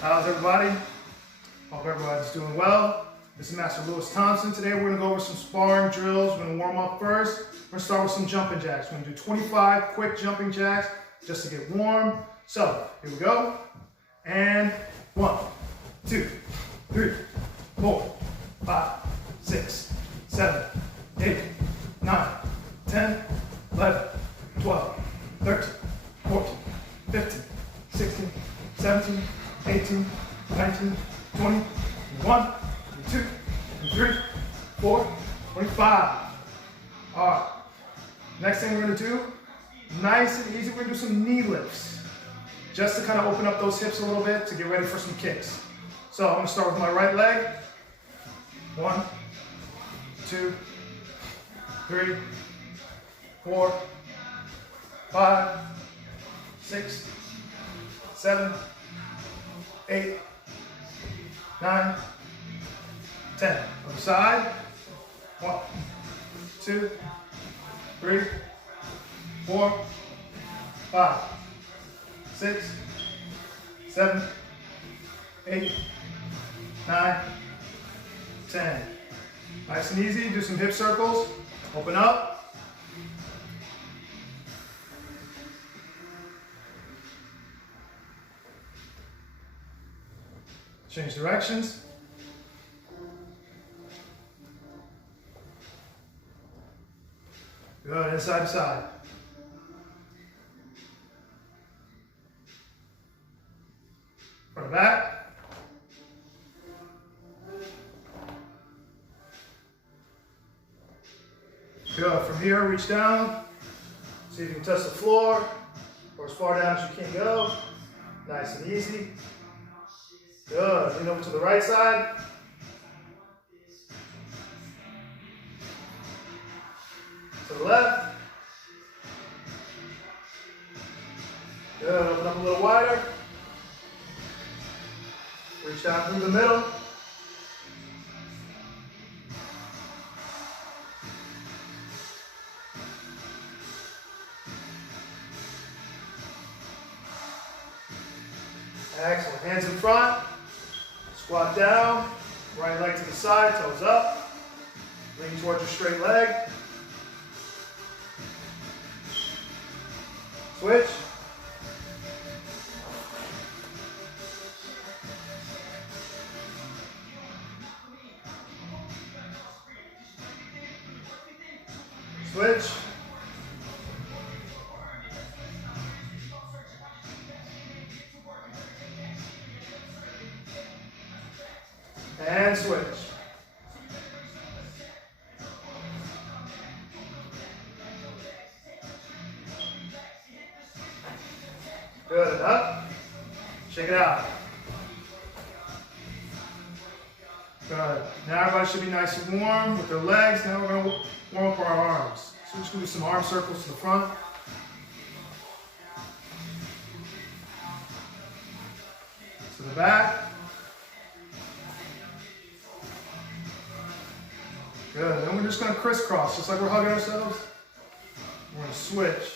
How's everybody? Hope everybody's doing well. This is Master Lewis Thompson. Today we're going to go over some sparring drills. We're going to warm up first. We're going to start with some jumping jacks. We're going to do 25 quick jumping jacks just to get warm. So here we go. And 1, 2, 3, 4, 5, 6, 7, 8, 9, 10, 11, 12, 13, 14, 15, 16, 17, 18, 19, 20, 21, 22, 23, 24, 25. All right. Next thing we're going to do, nice and easy, we're going to do some knee lifts. Just to kind of open up those hips a little bit to get ready for some kicks. So I'm going to start with my right leg. 1, 2, 3, 4, 5, 6, 7, 8, 9, 10. Other side. 1, 2, 3, 4, 5, 6, 7, 8, 9, 10. Nice and easy. Do some hip circles. Open up. Change directions. Good, inside to side. Front to back. Good, from here, reach down. See if you can touch the floor or as far down as you can go. Nice and easy. Good, lean over to the right side. To the left. Good, open up a little wider. Reach down through the middle. Excellent, hands in front. Squat down, right leg to the side, toes up. Lean towards your straight leg. Switch. Switch. And switch. Good, and up. Shake it out. Good. Now everybody should be nice and warm with their legs. Now we're going to warm up our arms. So we're just going to do some arm circles to the front. To the back. Good. Then we're just going to crisscross, just like we're hugging ourselves. We're going to switch.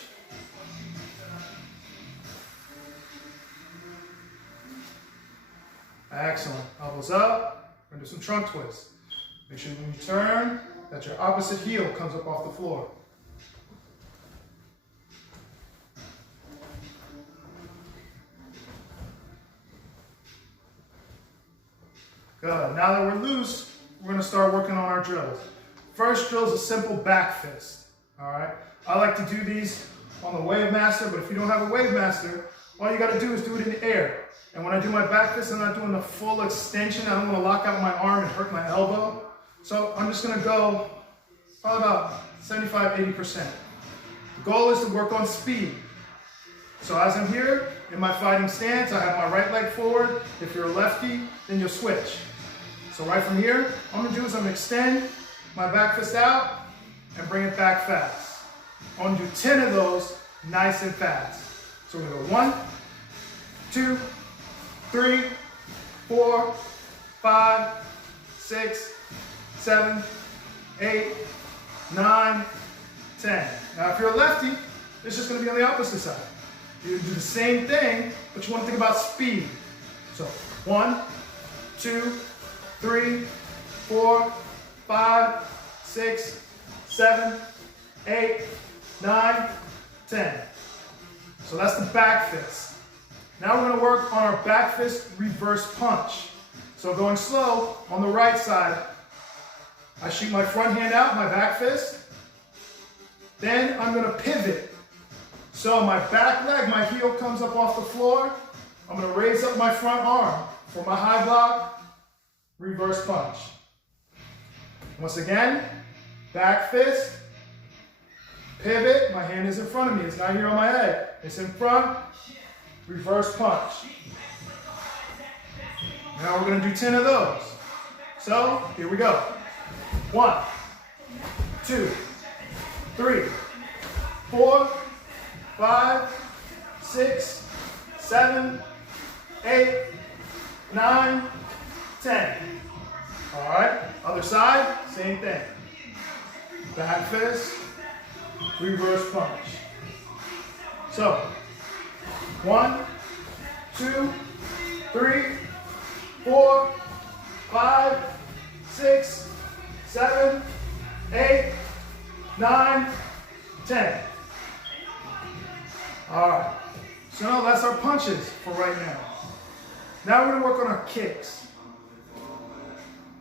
Excellent. Elbows up. We're going to do some trunk twists. Make sure when you turn, that your opposite heel comes up off the floor. Good. Now that we're loose, we're going to start working on our drills. First drill is a simple back fist. All right. I like to do these on the Wave Master, but if you don't have a Wave Master, all you got to do is do it in the air. And when I do my back fist, I'm not doing the full extension. I don't want to lock out my arm and hurt my elbow. So I'm just going to go probably about 75–80%. The goal is to work on speed. So as I'm here in my fighting stance, I have my right leg forward. If you're a lefty, then you'll switch. So right from here, what I'm going to do is I'm going to extend my back fist out and bring it back fast. I want to do 10 of those nice and fast. So we're going to go 1, 2, 3, 4, 5, 6, 7, 8, 9, 10. Now if you're a lefty, it's just going to be on the opposite side. You do the same thing, but you want to think about speed. So 1, 2, 3, 4, 5, 6, 7, 8, 9, 10. So that's the back fist. Now we're going to work on our back fist reverse punch. So going slow, on the right side, I shoot my front hand out, my back fist. Then I'm going to pivot. So my back leg, my heel comes up off the floor. I'm going to raise up my front arm for my high block, reverse punch. Once again, back fist, pivot, my hand is in front of me, it's not here on my head. It's in front, reverse punch. Now we're going to do 10 of those. So, here we go. 1, 2, 3, 4, 5, 6, 7, 8, 9, 10. All right, other side, same thing. Back fist, reverse punch. So, 1, 2, 3, 4, 5, 6, 7, 8, 9, 10. All right, so that's our punches for right now. Now we're going to work on our kicks.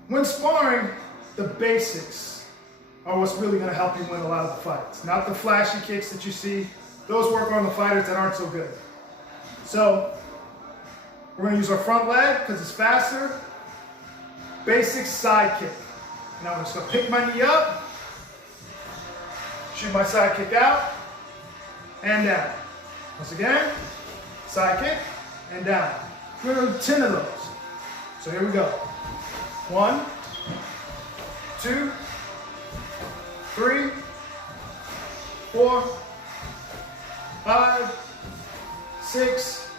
When sparring, the basics are what's really going to help you win a lot of the fights. Not the flashy kicks that you see. Those work on the fighters that aren't so good. So, we're going to use our front leg because it's faster. Basic side kick. Now I'm just going to pick my knee up, shoot my side kick out, and down. Once again, side kick, and down. We're going to do 10 of those. So here we go. 1, 2, 3, 4, 5, 6,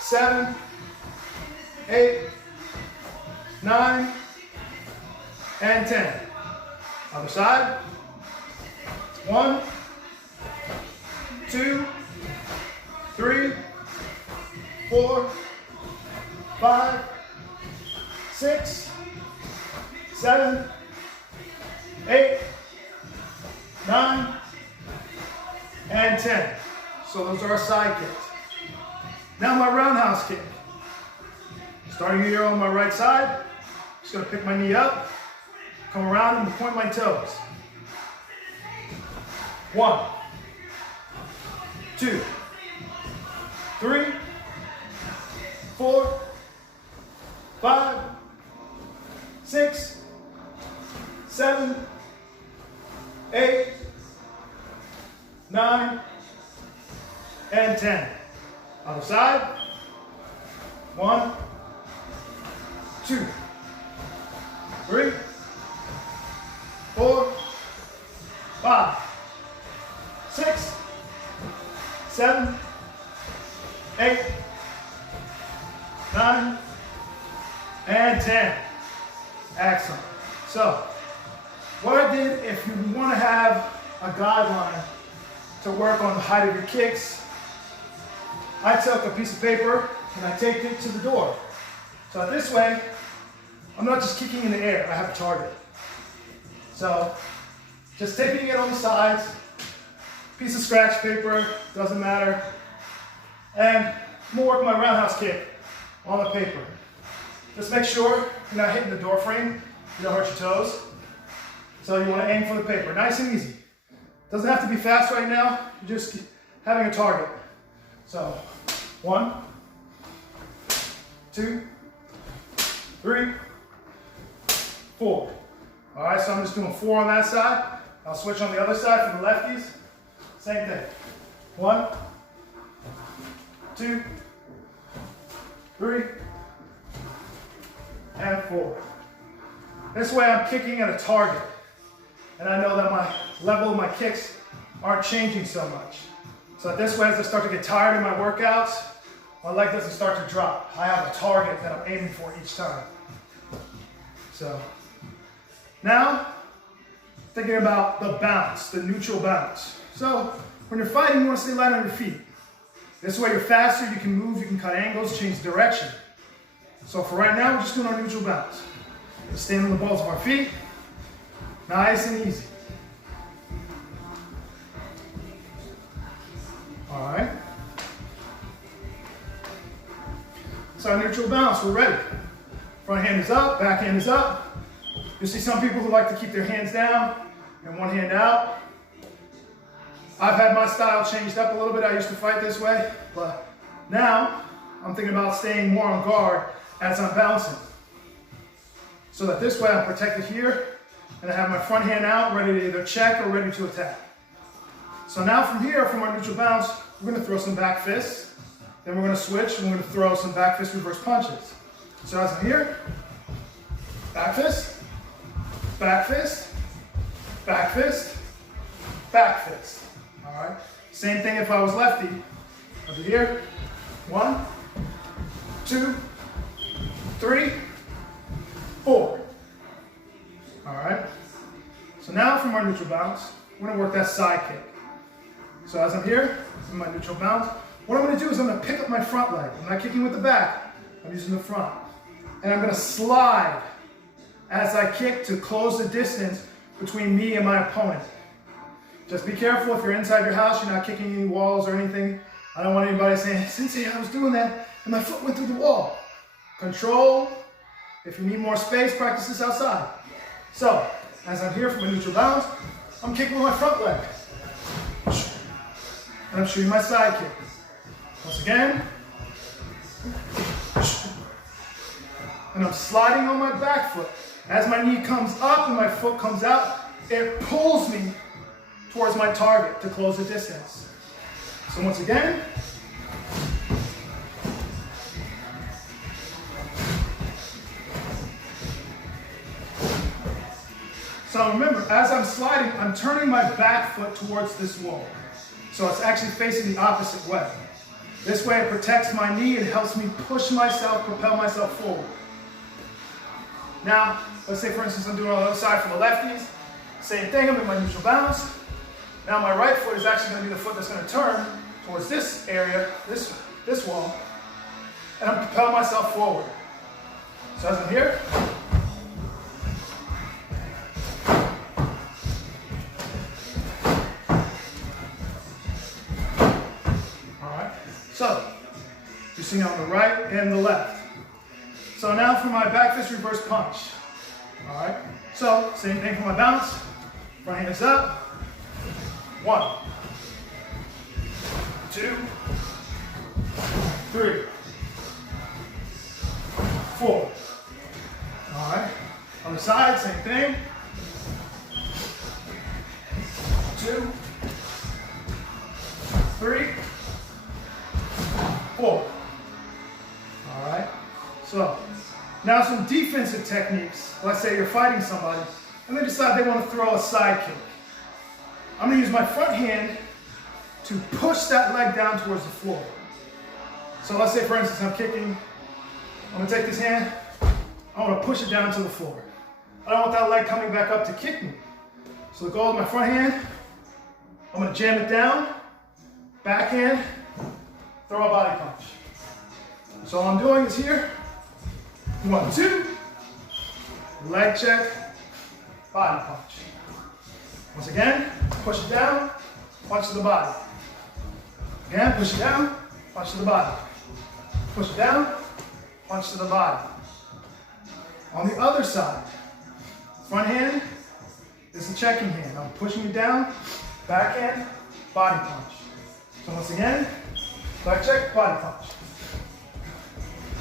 7, 8, 9, and 10. Other side. 1, 2, 3, 4, 5, 6, 7, 8, 9, and 10. So those are our side kicks. Now my roundhouse kick. Starting here on my right side, just gonna pick my knee up, come around and point my toes. 1, 2, 3, 4, 5, 6, 7, 8, 9, and 10. Other side. 1, 2, 3, 4, 5, 6, 7, 8, 9, and 10. Excellent. So, what I did, if you want to have a guideline to work on the height of your kicks, I took a piece of paper and I taped it to the door. So this way, I'm not just kicking in the air, I have a target. So, just taping it on the sides, piece of scratch paper, doesn't matter. And I'm gonna work my roundhouse kick on the paper. Just make sure you're not hitting the door frame, you don't hurt your toes. So you wanna aim for the paper, nice and easy. Doesn't have to be fast right now, you're just having a target. So, 1, 2, 3, 4. All right, so I'm just doing 4 on that side. I'll switch on the other side for the lefties. Same thing. 1, 2, 3, and 4. This way I'm kicking at a target. And I know that my level of my kicks aren't changing so much. So this way, as I start to get tired in my workouts, my leg doesn't start to drop. I have a target that I'm aiming for each time. So now, thinking about the bounce, the neutral bounce. So when you're fighting, you want to stay light on your feet. This way you're faster, you can move, you can cut angles, change direction. So for right now, we're just doing our neutral bounce. We're standing on the balls of our feet, nice and easy. All right. So our neutral bounce, we're ready. Front hand is up, back hand is up. You'll see some people who like to keep their hands down and one hand out. I've had my style changed up a little bit. I used to fight this way, but now I'm thinking about staying more on guard as I'm bouncing. So that this way I'm protected here, and I have my front hand out, ready to either check or ready to attack. So now from here, from our neutral bounce, we're gonna throw some back fists, then we're gonna switch, and we're gonna throw some back fist reverse punches. So as I'm here, back fist, back fist, back fist, back fist. All right, same thing if I was lefty. Over here, 1, 2, 3, 4. All right, so now from our neutral bounce, we're gonna work that side kick. So as I'm here, in my neutral bounce, what I'm gonna do is I'm gonna pick up my front leg. I'm not kicking with the back, I'm using the front. And I'm gonna slide as I kick to close the distance between me and my opponent. Just be careful if you're inside your house, you're not kicking any walls or anything. I don't want anybody saying, Sensei, I was doing that and my foot went through the wall. Control. If you need more space, practice this outside. So, as I'm here from a neutral bounce, I'm kicking with my front leg. And I'm shooting my side kick. Once again. And I'm sliding on my back foot. As my knee comes up and my foot comes out, it pulls me towards my target to close the distance. So once again. So remember, as I'm sliding, I'm turning my back foot towards this wall. So it's actually facing the opposite way. This way it protects my knee and helps me push myself, propel myself forward. Now, let's say for instance I'm doing on the other side for the lefties. Same thing, I'm in my neutral bounce. Now my right foot is actually going to be the foot that's going to turn towards this area, this wall, and I'm propelling myself forward. So as I'm here, all right. So you're seeing on the right and the left. So now for my back fist reverse punch. All right. So same thing for my bounce. Front hand is up. 1, 2, 3, 4. All right. On the side, same thing. 2, 3, 4. All right. So now some defensive techniques. Let's say you're fighting somebody and they decide they want to throw a side kick. I'm going to use my front hand to push that leg down towards the floor. So let's say, for instance, I'm kicking. I'm going to take this hand. I want to push it down to the floor. I don't want that leg coming back up to kick me. So the goal of my front hand, I'm going to jam it down, back hand, throw a body punch. So all I'm doing is here. 1, 2, leg check, body punch. Once again, push it down, punch to the body. Again, push it down, punch to the body. Push it down, punch to the body. On the other side, front hand is the checking hand. I'm pushing it down, back hand, body punch. So once again, leg check, body punch.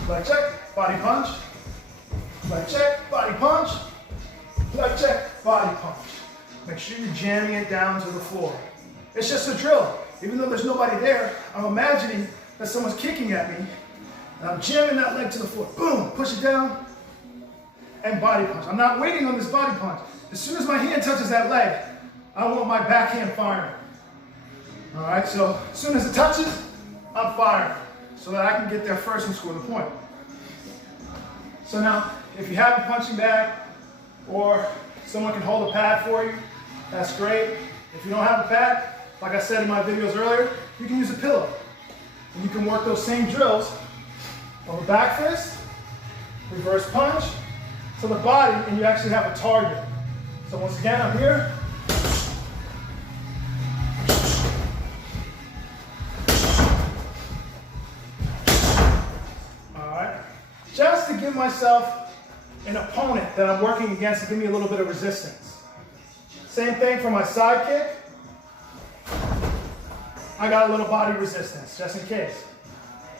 Leg check, body punch. Leg check, body punch. Leg check, body punch. Make sure you're jamming it down to the floor. It's just a drill. Even though there's nobody there, I'm imagining that someone's kicking at me, and I'm jamming that leg to the floor. Boom, push it down, and body punch. I'm not waiting on this body punch. As soon as my hand touches that leg, I want my backhand firing. All right, so as soon as it touches, I'm firing, so that I can get there first and score the point. So now, if you have a punching bag, or someone can hold a pad for you, that's great. If you don't have a pad, like I said in my videos earlier, you can use a pillow. And you can work those same drills of a back fist, reverse punch to the body, and you actually have a target. So once again, I'm here. All right. Just to give myself an opponent that I'm working against to give me a little bit of resistance. Same thing for my side kick. I got a little body resistance, just in case.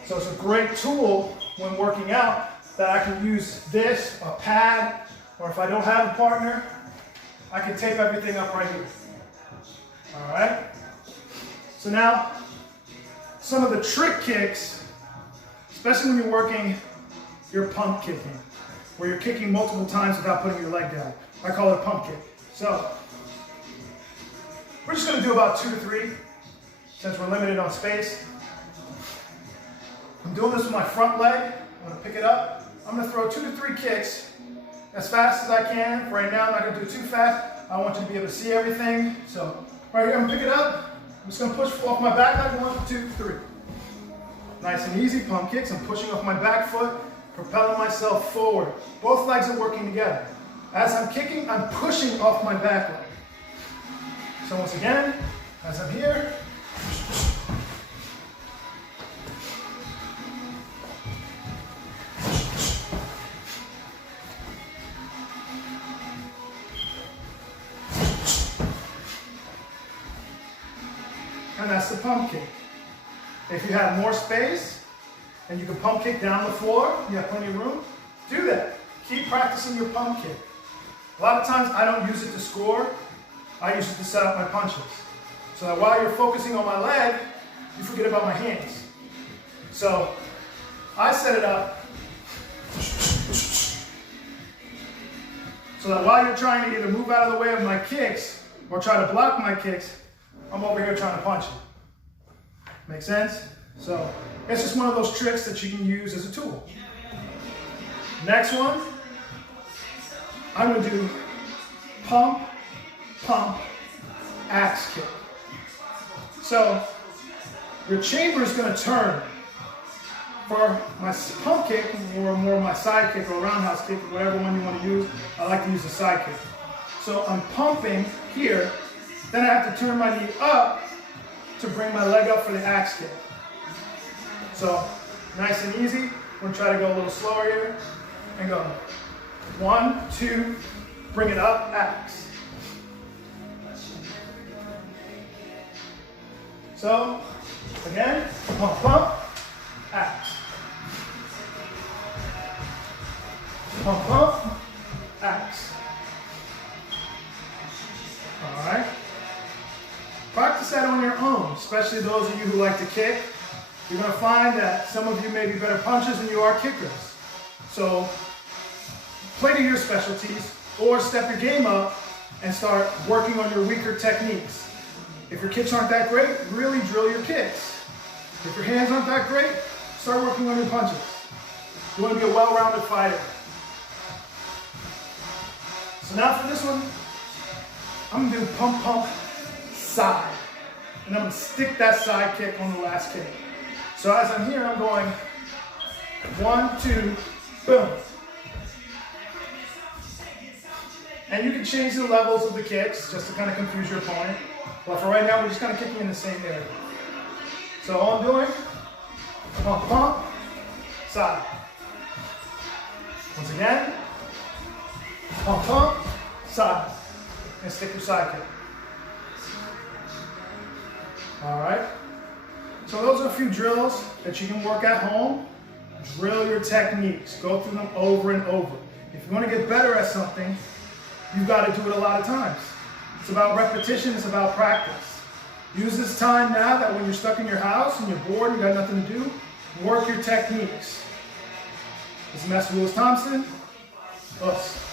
So it's a great tool when working out that I can use this, a pad, or if I don't have a partner, I can tape everything up right here. All right? So now, some of the trick kicks, especially when you're working your pump kicking, where you're kicking multiple times without putting your leg down. I call it a pump kick. So, we're just going to do about 2 to 3, since we're limited on space. I'm doing this with my front leg. I'm going to pick it up. I'm going to throw 2 to 3 kicks as fast as I can. Right now, I'm not going to do it too fast. I want you to be able to see everything. So, right here, I'm going to pick it up. I'm just going to push off my back leg. 1, 2, 3. Nice and easy pump kicks. I'm pushing off my back foot, propelling myself forward. Both legs are working together. As I'm kicking, I'm pushing off my back leg. So once again, as I'm here, and that's the pump kick. If you have more space and you can pump kick down the floor, you have plenty of room, do that. Keep practicing your pump kick. A lot of times I don't use it to score, I use it to set up my punches. So that while you're focusing on my leg, you forget about my hands. So I set it up so that while you're trying to either move out of the way of my kicks or try to block my kicks, I'm over here trying to punch it. Make sense? So it's just one of those tricks that you can use as a tool. Next one, I'm going to do pump, pump, axe kick. So your chamber is going to turn. For my pump kick, or more my side kick or roundhouse kick, or whatever one you want to use, I like to use the side kick. So I'm pumping here, then I have to turn my knee up to bring my leg up for the axe kick. So nice and easy. We're going to try to go a little slower here and go 1, 2, bring it up, axe. So again, pump, pump, axe. Pump, pump, axe. All right. Practice that on your own, especially those of you who like to kick. You're going to find that some of you may be better punchers than you are kickers. So play to your specialties or step your game up and start working on your weaker techniques. If your kicks aren't that great, really drill your kicks. If your hands aren't that great, start working on your punches. You want to be a well-rounded fighter. So now for this one, I'm going to do pump, pump, side. And I'm going to stick that side kick on the last kick. So as I'm here, I'm going 1, 2, boom. And you can change the levels of the kicks just to kind of confuse your opponent. But for right now, we're just kind of kicking in the same area. So all I'm doing, pump, pump, side. Once again, pump, pump, side. And stick your side kick. All right. So those are a few drills that you can work at home. Drill your techniques. Go through them over and over. If you want to get better at something, you've got to do it a lot of times. It's about repetition. It's about practice. Use this time now that when you're stuck in your house and you're bored and you got nothing to do, work your techniques. This is Master Lewis Thompson. Us.